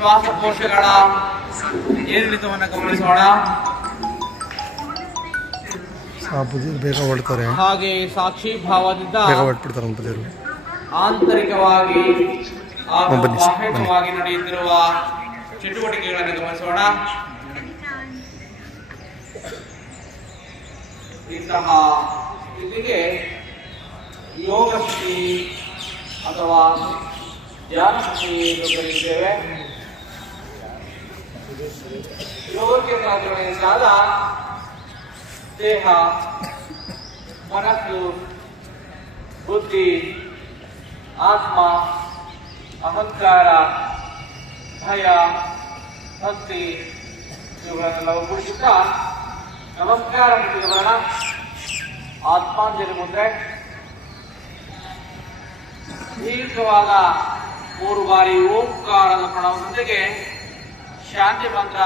ಶ್ವಾಸಕೋಶಗಳ ಏರಿಳಿತವನ್ನು ಗಮನಿಸೋಣ. ಬೇಗ ಹೊಡ್ತಾರೆ ಹಾಗೆ ಸಾಕ್ಷಿ ಭಾವದಿಂದ ಆಂತರಿಕವಾಗಿ ಬಾಹ್ಯಕವಾಗಿ ನಡೆಯುತ್ತಿರುವ ಚಟುವಟಿಕೆಗಳನ್ನು ಗಮನಿಸೋಣ. ಇಂತಹ ಸ್ಥಿತಿಗೆ ಯೋಗ ಸ್ಥಿತಿ ಅಥವಾ ಧ್ಯಾನ ಸ್ಥಿತಿ ಎಂದು ಕರೆಯುತ್ತೇವೆ. ಯೋಗಕ್ಕೆ ಸಾಧನೆಯಾದ ದೇಹ, ಮನಸ್ಸು, ಬುದ್ಧಿ, ಆತ್ಮ, ಅಹಂಕಾರ, ಭಯ, ಭಕ್ತಿ ಇವುಗಳನ್ನೆಲ್ಲ ಒಗ್ಗೂಡಿಸುತ್ತಾ ನಮಸ್ಕಾರ ಬರೋಣ ಆತ್ಮಾಂಜಲಿ ಮುಂದೆ ದೀರ್ಘವಾದ ಮೂರು ಬಾರಿ ಓಂಕಾರದ ಪ್ರಣವದೊಂದಿಗೆ ಶಾಂತಿ ಮಂತ್ರ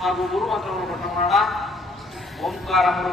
ಹಾಗೂ ಗುರು ಮಂತ್ರವನ್ನು ಪಠ ಓಂಕಾರ ಮೂರು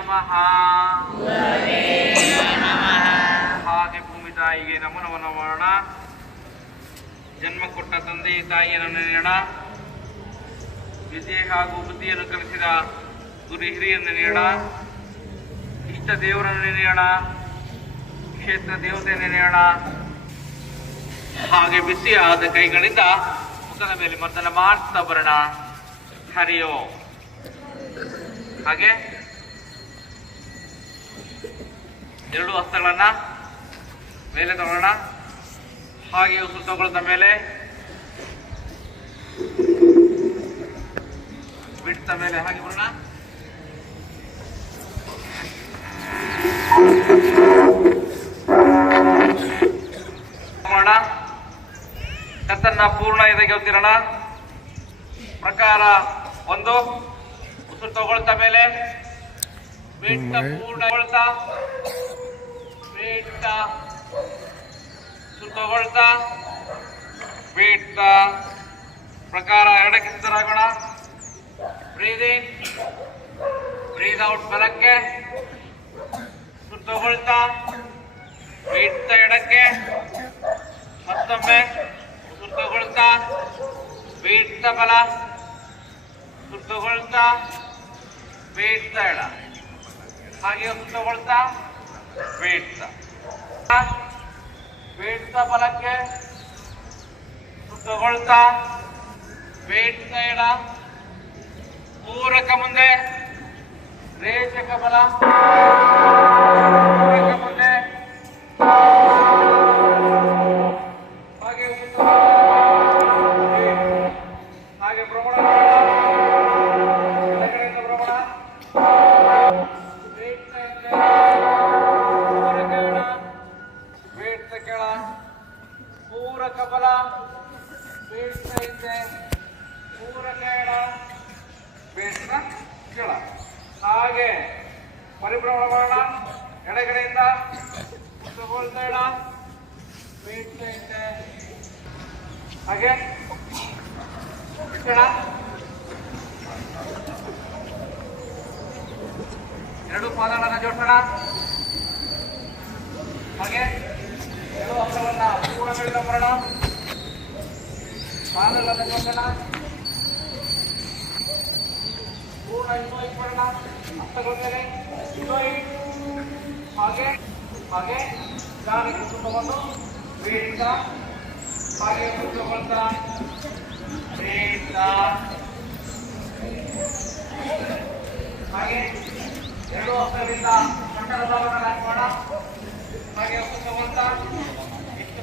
ನಮಃ. ಹಾಗೆ ಭೂಮಿ ತಾಯಿಗೆ ನಮನವನ್ನು ಮಾಡೋಣ ಜನ್ಮ ಕೊಟ್ಟ ತಂದೆ ತಾಯಿಯನ್ನು ನೆನೆಯೋಣ ವಿದ್ಯೆ ಹಾಗೂ ಬುದ್ಧಿಯನ್ನು ಕಲಿಸಿದ ಗುರು ಹಿರಿಯನ್ನು ನೆನೆಯೋಣ ಇಷ್ಟ ದೇವರನ್ನು ನೆನೆಯೋಣ ಕ್ಷೇತ್ರ ದೇವತೆ ನೆನೆಯೋಣ ಹಾಗೆ ಬಿಸಿಯಾದ ಕೈಗಳಿಂದ ಮುಖದ ಮೇಲೆ ಮರ್ದನ ಮಾಡ್ತಾ ಬರೋಣ. ಹರಿಯೋ. ಹಾಗೆ ಎರಡು ಹಸ್ತಗಳನ್ನು ಮೇಲೆ ತಗೊಳ್ಳೋಣ ಹಾಗೆ ಉಸಿರು ಮೇಲೆ ಬಿಡ್ತ ಮೇಲೆ ಹಾಗೆ ಬರೋಣ. ಮಾಡೋಣ ಕತ್ತನ್ನ ಪೂರ್ಣ ಇದಕ್ಕೆ ಒತ್ತಿರೋಣ. ಪ್ರಕಾರ ಒಂದು ಉಸಿರು ತಗೊಳ್ತಾ ಮೇಲೆ ಬಿಟ್ಟ ಪೂರ್ಣ ತಗೊಳ್ತಾ ಸುತ್ತಗೊಳ್ತಾ ಬಿಟ್ಟ ಪ್ರಕಾರ ಎರಡಕ್ಕೆ ಸಿದ್ಧರಾಗೋಣ ಬ್ರೀದ್ ಬ್ರೀದ್ ಔಟ್ ಬಲಕ್ಕೆ. ಸುತ್ತಗೊಳ್ತಾ ತಗೊಳ್ತಾ ಬಿಟ್ಟ ಎಡಕ್ಕೆ. ಮತ್ತೊಮ್ಮೆ ಸುತ್ತಗೊಳ್ತಾ ತಗೊಳ್ತಾ ಬಿಟ್ಟ ಬಲ. ಸುತ್ತಗೊಳ್ತಾ ತಗೊಳ್ತಾ ಬಿಟ್ಟ ಎಡ. ಹಾಗೆ ಉಸಿರು ಬಿಟ್ಟ ಬಿಟ್ಟ ಬಲಕ್ಕೆ. ತಗೊಳ್ತಾ ಬಿಟ್ಟ ಎಡ. ಪೂರಕ ಮುಂದೆ. ರೇಚಕ ಬಲ. ಇದ್ದೆ ಪೂರಕ ಎಡ ಬೇಡ್ನ ಕೆಳ. ಹಾಗೆ ಪರಿಭ್ರಮಣ ಮಾಡೋಣ. ಎಡಗಡೆಯಿಂದ ತಗೊಳ್ತಾ ಹಾಗೆ ಕೆಳ. ಎರಡು ಪಾದಗಳನ್ನು ಜೋಡಿಸೋಣ. ಹಾಗೆ ಎರಡು ಹಸ್ತವನ್ನ ಪೂರ್ಣಗಳಿಂದ ಬರೋಣ ಪಾದಗಳನ್ನು ಜೋಡಿಸೋಣ ಪೂರ್ಣ ಇನ್ನೂ ಬರೋಣ ಹಸ್ತಗಳ ಮೇಲೆ ಇನ್ನೂ ಹಾಗೆ ಹಾಗೆ ಗಾಳಿಗೆ ತಗೊಂಡು ಬೇಡ ಹಾಗೆ ತಗೊಳ್ತಾ ಬೇಡ ಹಾಗೆ ಎರಡು ಹಸ್ತದಿಂದ ಕಟ್ಟಡ ಭಾಗವನ್ನು ಹಾಕೋಣ ಹಾಗೆ ಒತ್ತು ತಗೊಳ್ತಾ ಎಷ್ಟು